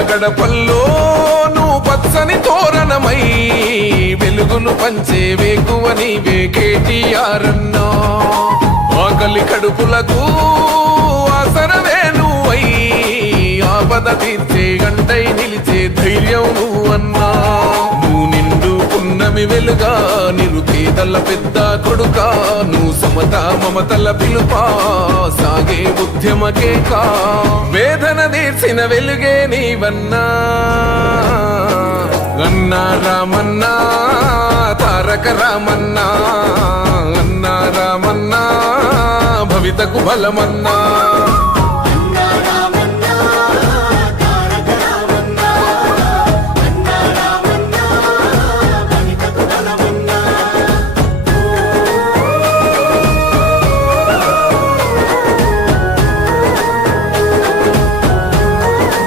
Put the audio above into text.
గడపల్లో నువ్వు పచ్చని తోరణమై వెలుగును పంచే వేకువ నీవే కేటీఆర్ అన్నా. ఆకలి కడుపులకు ఆసరవే నువ్వై ఆపద తీర్చే గంటై నిలిచే ధైర్యం నువ్వన్నా. నువ్వు నిండు పున్నమి వెలుగా నిరుపేదల పెద్ద కొడుకా. నువ్వు సమత మమతల పిలుపా సాగే ఉద్యమకే కా. వేదన తీర్చిన వెలుగే నీవన్నా. అన్నా రామన్నా తారక రామన్నా. అన్నా రామన్నా భవితకు బలమన్నా.